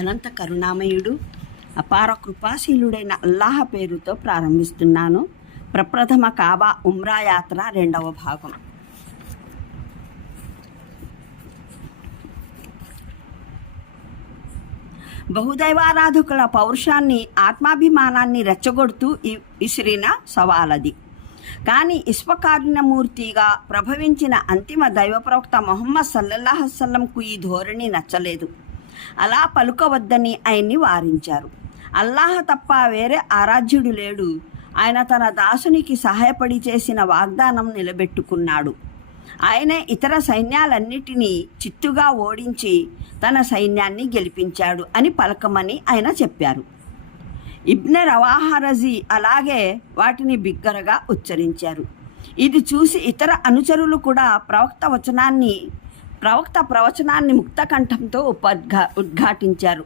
అనంత కరుణామయుడు అపార కృపాశీలుడైన అల్లాహ పేరుతో ప్రారంభిస్తున్నాను. ప్రప్రథమ కాబా ఉమ్రా యాత్ర రెండవ భాగం. బహుదైవారాధకుల పౌరుషాన్ని ఆత్మాభిమానాన్ని రెచ్చగొడుతూ ఇ- విసిరిన సవాలది. కానీ ఇస్వకారుణ్యమూర్తిగా ప్రభవించిన అంతిమ దైవ ప్రవక్త మొహమ్మద్ సల్లల్లాహసల్లంకు ఈ ధోరణి నచ్చలేదు. అలా పలుకవద్దని ఆయన్ని వారించారు. అల్లాహ తప్ప వేరే ఆరాధ్యుడు లేడు. ఆయన తన దాసునికి సహాయపడి చేసిన వాగ్దానం నిలబెట్టుకున్నాడు. ఆయనే ఇతర సైన్యాలన్నిటినీ చిత్తుగా ఓడించి తన సైన్యాన్ని గెలిపించాడు అని పలకమని ఆయన చెప్పారు. ఇబ్నె రవాహరజీ అలాగే వాటిని బిగ్గరగా ఉచ్చరించారు. ఇది చూసి ఇతర అనుచరులు కూడా ప్రవక్త వచనాన్ని ప్రవక్త ప్రవచనాన్ని ముక్తకంఠంతో ఉపద్ఘా ఉద్ఘాటించారు.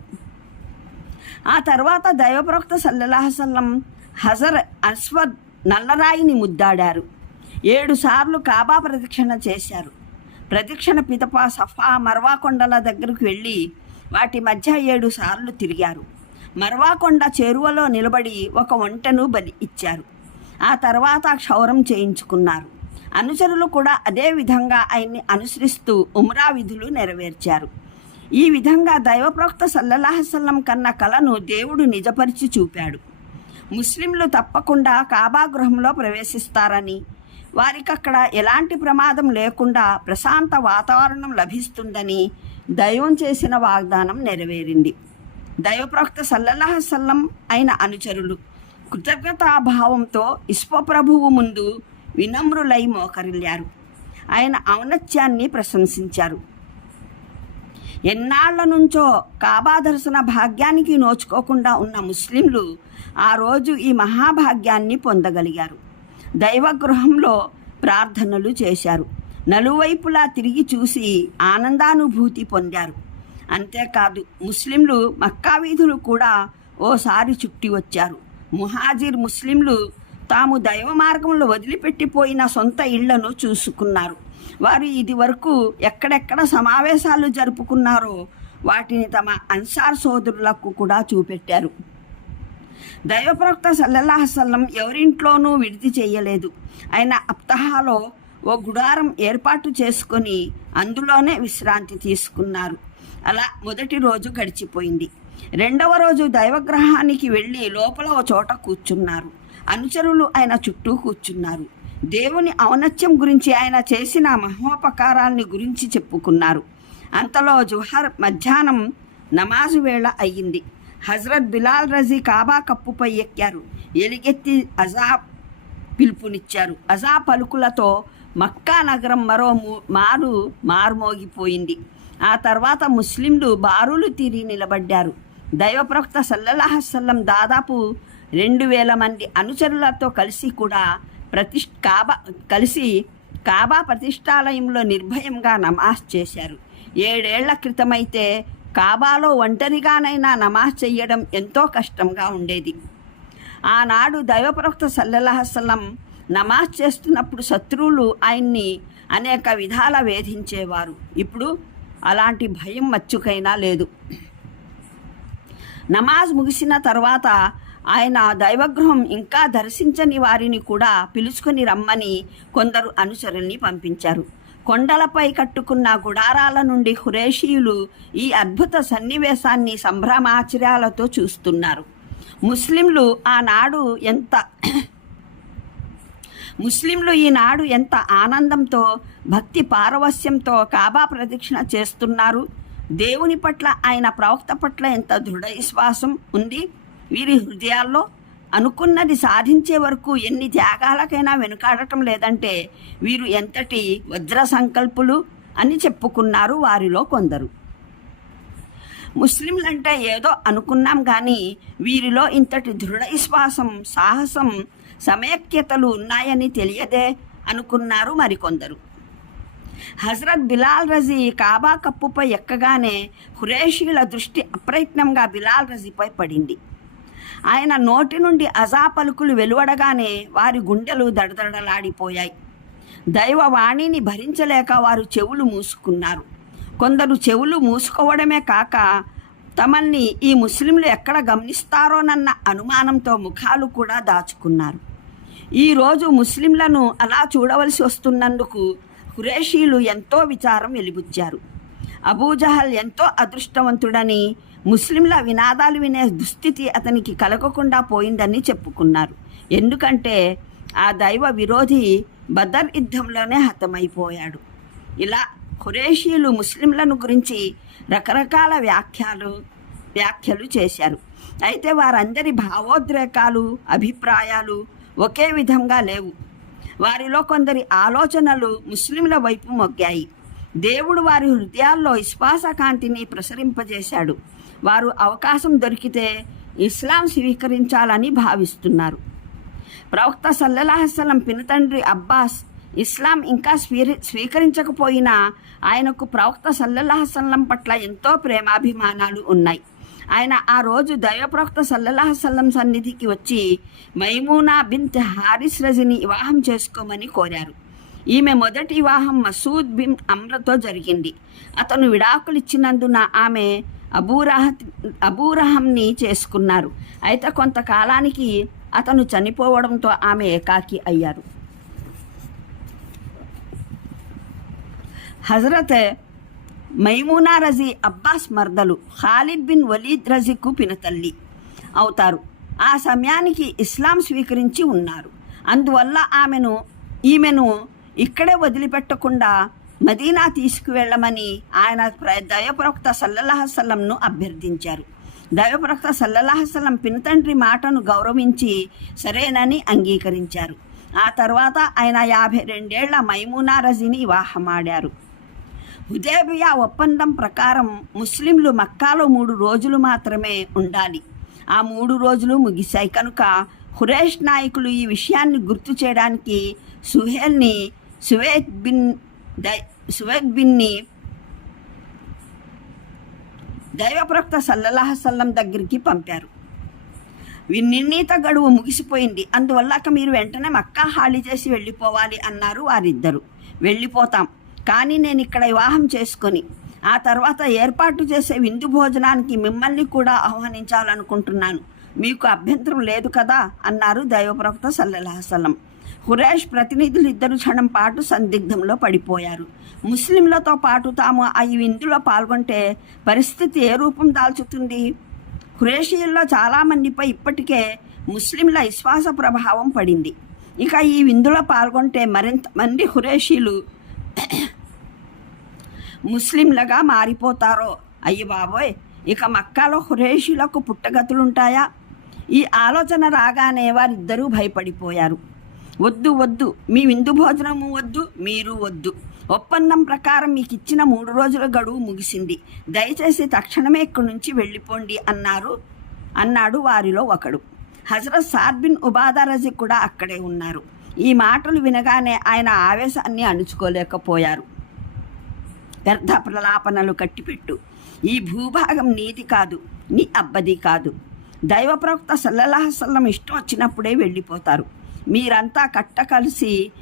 ఆ తర్వాత దైవ ప్రవక్త సల్లల్లాహసల్లం హజర్ అస్వద్ నల్లరాయిని ముద్దాడారు. ఏడుసార్లు కాబా ప్రదక్షిణ చేశారు. ప్రదక్షిణ పితప సఫా మర్వా కొండల దగ్గరకు వెళ్ళి వాటి మధ్య ఏడు సార్లు తిరిగారు. మర్వాకొండ చేరువలో నిలబడి ఒక వంటను బలి ఇచ్చారు. ఆ తర్వాత క్షౌరం చేయించుకున్నారు. అనుచరులు కూడా అదే విధంగా ఆయన్ని అనుసరిస్తూ ఉమ్రా విధులు నెరవేర్చారు. ఈ విధంగా దైవప్రవక్త సల్లల్లాహసల్లం కన్న కలను దేవుడు నిజపరిచి చూపాడు. ముస్లింలు తప్పకుండా కాబా గృహంలో ప్రవేశిస్తారని వారికి అక్కడ ఎలాంటి ప్రమాదం లేకుండా ప్రశాంత వాతావరణం లభిస్తుందని దైవం చేసిన వాగ్దానం నెరవేరింది. దైవప్రవక్త సల్లల్లాహసల్లం అయిన అనుచరులు కృతజ్ఞతాభావంతో ఇష్పప్రభువు ముందు వినమ్రులై మోకరిల్లారు ఆయన ఔన్నత్యాన్ని ప్రశంసించారు. ఎన్నాళ్ళ నుంచో కాబా దర్శన భాగ్యానికి నోచుకోకుండా ఉన్న ముస్లింలు ఆ రోజు ఈ మహాభాగ్యాన్ని పొందగలిగారు. దైవగృహంలో ప్రార్థనలు చేశారు. నలువైపులా తిరిగి చూసి ఆనందానుభూతి పొందారు. అంతేకాదు ముస్లింలు మక్కా వీధులు కూడా ఓసారి చుట్టి వచ్చారు ముహాజిర్ ముస్లింలు తాము దైవ మార్గంలో వదిలిపెట్టిపోయిన సొంత ఇళ్ళను చూసుకున్నారు. వారు ఇది వరకు ఎక్కడెక్కడ సమావేశాలు జరుపుకున్నారో వాటిని తమ అన్సార్ సోదరులకు కూడా చూపెట్టారు. దైవప్రవక్త సల్లల్లాహసల్లం ఎవరింట్లోనూ విడిది చేయలేదు. ఆయన అప్తహాలో ఓ గుడారం ఏర్పాటు చేసుకొని అందులోనే విశ్రాంతి తీసుకున్నారు. అలా మొదటి రోజు గడిచిపోయింది. రెండవ రోజు దైవగ్రహానికి వెళ్ళి లోపల ఓ చోట కూర్చున్నారు. అనుచరులు ఆయన చుట్టూ కూర్చున్నారు. దేవుని ఔన్నత్యం గురించి ఆయన చేసిన మహోపకారాల్ని గురించి చెప్పుకున్నారు. అంతలో జుహర్ మధ్యాహ్నం నమాజు వేళ అయ్యింది. హజరత్ బిలాల్ రజీ కాబా కప్పుపై ఎక్కారు. ఎలిగెత్తి అజా పిలుపునిచ్చారు. అజా పలుకులతో మక్కా నగరం మరో ము- మారు మారుమోగిపోయింది. ఆ తర్వాత ముస్లింలు బారులు తీరి నిలబడ్డారు. దైవప్రవక్త సల్లల్లాహసల్లం దాదాపు రెండు వేల మంది అనుచరులతో కలిసి కూడా ప్రతిష్ కాబా కలిసి కాబా ప్రతిష్టాలయంలో నిర్భయంగా నమాజ్ చేశారు. ఏడేళ్ళ క్రితమైతే కాబాలో ఒంటరిగానైనా నమాజ్ చేయడం ఎంతో కష్టంగా ఉండేది. ఆనాడు దైవప్రవక్త సల్లల్లాహసల్లం నమాజ్ చేస్తున్నప్పుడు శత్రువులు ఆయన్ని అనేక విధాల వేధించేవారు. ఇప్పుడు అలాంటి భయం మచ్చుకైనా లేదు. నమాజ్ ముగిసిన తర్వాత ఆయన దైవగృహం ఇంకా దర్శించని వారిని కూడా పిలుచుకొని రమ్మని కొందరు అనుచరుల్ని పంపించారు. కొండలపై కట్టుకున్న గుడారాల నుండి హురేషీయులు ఈ అద్భుత సన్నివేశాన్ని సంభ్రమాచర్యాలతో చూస్తున్నారు. ముస్లింలు ఆనాడు ఎంత ముస్లింలు ఈనాడు ఎంత ఆనందంతో భక్తి పారవస్యంతో కాబా ప్రదక్షిణ చేస్తున్నారు. దేవుని పట్ల ఆయన ప్రవక్త పట్ల ఎంత దృఢ విశ్వాసం ఉంది? వీరి హృదయాల్లో అనుకున్నది సాధించే వరకు ఎన్ని త్యాగాలకైనా వెనుకాడటం లేదంటే వీరు ఎంతటి వజ్ర సంకల్పులు అని చెప్పుకున్నారు వారిలో కొందరు. ముస్లింలంటే ఏదో అనుకున్నాం కానీ వీరిలో ఇంతటి దృఢ విశ్వాసం సాహసం సమైక్యతలు ఉన్నాయని తెలియదే అనుకున్నారు మరికొందరు. హజరత్ బిలాల్ రజీ కాబా కప్పుపై ఎక్కగానే హురేషీల దృష్టి అప్రయత్నంగా బిలాల్ రజీపై పడింది. ఆయన నోటి నుండి అజా పలుకులు వెలువడగానే వారి గుండెలు దడదడలాడిపోయాయి. దైవవాణిని భరించలేక వారు చెవులు మూసుకున్నారు. కొందరు చెవులు మూసుకోవడమే కాక తమల్ని ఈ ముస్లింలు ఎక్కడ గమనిస్తారోనన్న అనుమానంతో ముఖాలు కూడా దాచుకున్నారు. ఈరోజు ముస్లింలను అలా చూడవలసి వస్తున్నందుకు ఖురేషీలు ఎంతో విచారం వెలిబుచ్చారు. అబూజహల్ ఎంతో అదృష్టవంతుడని ముస్లింల వినాదాలు వినే దుస్థితి అతనికి కలగకుండా పోయిందని చెప్పుకున్నారు. ఎందుకంటే ఆ దైవ విరోధి బదర్ యుద్ధంలోనే హతమైపోయాడు. ఇలా ఖురేషీలు ముస్లింలను గురించి రకరకాల వ్యాఖ్యలు వ్యాఖ్యలు చేశారు. అయితే వారందరి భావోద్రేకాలు అభిప్రాయాలు ఒకే విధంగా లేవు. వారిలో కొందరి ఆలోచనలు ముస్లింల వైపు మొగ్గాయి. దేవుడు వారి హృదయాల్లో విశ్వాస కాంతిని ప్రసరింపజేశాడు. వారు అవకాశం దొరికితే ఇస్లాం స్వీకరించాలని భావిస్తున్నారు. ప్రవక్త సల్లల్లాహసలం పినతండ్రి అబ్బాస్ ఇస్లాం ఇంకా స్వీరి స్వీకరించకపోయినా ఆయనకు ప్రవక్త సల్లల్లాహసల్లం పట్ల ఎంతో ప్రేమాభిమానాలు ఉన్నాయి. ఆయన ఆ రోజు దైవప్రవక్త సల్లల్లాహసల్లం సన్నిధికి వచ్చి మైమూనా బింత్ హారిస్ రజిని వివాహం చేసుకోమని కోరారు. ఈమె మొదటి వివాహం మసూద్ బిన్ అమ్రతో జరిగింది. అతను విడాకులు ఇచ్చినందున ఆమె అబూరహ అబూరహంని చేసుకున్నారు. అయితే కొంతకాలానికి అతను చనిపోవడంతో ఆమె ఏకాకి అయ్యారు. హజరత్ మైమూనా రజీ అబ్బాస్ మర్దలు ఖాలిద్ బిన్ వలీద్ రజీకు పినతల్లి అవుతారు. ఆ సమయానికి ఇస్లాం స్వీకరించి ఉన్నారు. అందువల్ల ఆమెను ఈమెను ఇక్కడే వదిలిపెట్టకుండా మదీనా తీసుకువెళ్ళమని ఆయన ప్ర- దైవప్రవక్త సల్లల్లాహసల్లంను అభ్యర్థించారు. దైవప్రవక్త సల్లల్లాహసల్లం పినతండ్రి మాటను గౌరవించి సరేనని అంగీకరించారు. ఆ తర్వాత ఆయన యాభై రెండేళ్ళ మైమూనా రజీని వివాహమాడారు. హుదేబియా ఒప్పందం ప్రకారం ముస్లింలు మక్కాలో మూడు రోజులు మాత్రమే ఉండాలి. ఆ మూడు రోజులు ముగిశాయి కనుక హురేష్ నాయకులు ఈ విషయాన్ని గుర్తు చేయడానికి సుహేల్ని సువేద్ బిన్ దై సువేద్ బిన్ని దైవప్రవక్త సల్లల్లాహసల్లం దగ్గరికి పంపారు. వీ- నిర్ణీత గడువు ముగిసిపోయింది. అందువల్ల మీరు వెంటనే మక్కా హాళీ చేసి వెళ్ళిపోవాలి అన్నారు వారిద్దరు. వెళ్ళిపోతాం. కానీ నేను ఇక్కడ వివాహం చేసుకొని ఆ తర్వాత ఏర్పాటు చేసే విందు భోజనానికి మిమ్మల్ని కూడా ఆహ్వానించాలనుకుంటున్నాను. మీకు అభ్యంతరం లేదు కదా? అన్నారు దైవప్రవక్త సల్లల్లాహసల్లం హురేష్ ప్రతినిధులు ఇద్దరు క్షణం పాటు సందిగ్ధంలో పడిపోయారు. ముస్లింలతో పాటు తాము ఆ ఈ విందులో పాల్గొంటే పరిస్థితి ఏ రూపం దాల్చుతుంది? ఖురేషియల్లో చాలామందిపై ఇప్పటికే ముస్లింల విశ్వాస ప్రభావం పడింది. ఇక ఈ విందులో పాల్గొంటే మరింత మంది ఖురేషీలు ముస్లింలుగా మారిపోతారో? అయ్యి బాబోయ్! ఇక మక్కాలో ఖురేషీలకు పుట్టగతులుంటాయా? ఈ ఆలోచన రాగానే వారిద్దరూ భయపడిపోయారు. వద్దు వద్దు. మీ విందు భోజనము వద్దు మీరు వద్దు. ఒప్పందం ప్రకారం మీకు ఇచ్చిన మూడు రోజుల గడువు ముగిసింది. దయచేసి తక్షణమే ఇక్కడి నుంచి వెళ్ళిపోండి అన్నారు అన్నాడు వారిలో ఒకడు. హజరత్ సార్బిన్ ఉబాదా రజీ కూడా అక్కడే ఉన్నారు. ఈ మాటలు వినగానే ఆయన ఆవేశాన్ని అణుచుకోలేకపోయారు. వ్యర్థ ప్రలాపనలు కట్టిపెట్టు. ఈ భూభాగం నీది కాదు నీ అబ్బది కాదు. దైవ ప్రవక్త సల్లల్లాహసల్లం ఇష్టం వచ్చినప్పుడే వెళ్ళిపోతారు. మీరంతా కట్ట కలిసి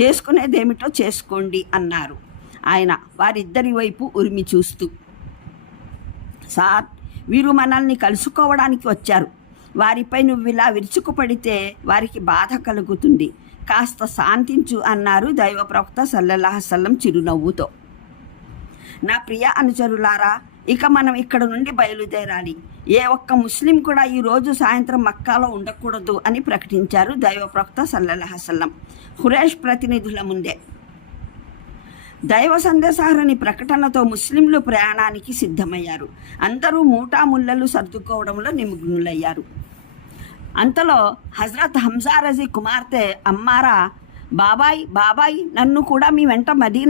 చేసుకునేదేమిటో చేసుకోండి అన్నారు. ఆయన వారిద్దరి వైపు ఉరిమి చూస్తూ. సార్ వీరు మనల్ని కలుసుకోవడానికి వచ్చారు. వారిపై నువ్వు ఇలా విరుచుకుపడితే వారికి బాధ కలుగుతుంది. కాస్త శాంతించు అన్నారు దైవ ప్రవక్త సల్లల్లాహసల్లం చిరునవ్వుతో. నా ప్రియ అనుచరులారా ఇక మనం ఇక్కడ నుండి బయలుదేరాలి. ఏ ఒక్క ముస్లిం కూడా ఈ రోజు సాయంత్రం మక్కాలో ఉండకూడదు అని ప్రకటించారు దైవ ప్రవక్త సల్లల్లాహసల్లం హురేష్ ప్రతినిధుల ముందే. దైవ సందేశారుని ప్రకటనతో ముస్లింలు ప్రయాణానికి సిద్ధమయ్యారు. అందరూ మూటాముళ్ళలు సర్దుకోవడంలో నిమగ్నులయ్యారు. అంతలో హజరత్ హంజారజీ కుమార్తె అమ్మారా బాబాయ్ బాబాయ్ నన్ను కూడా మీ వెంట మదీనా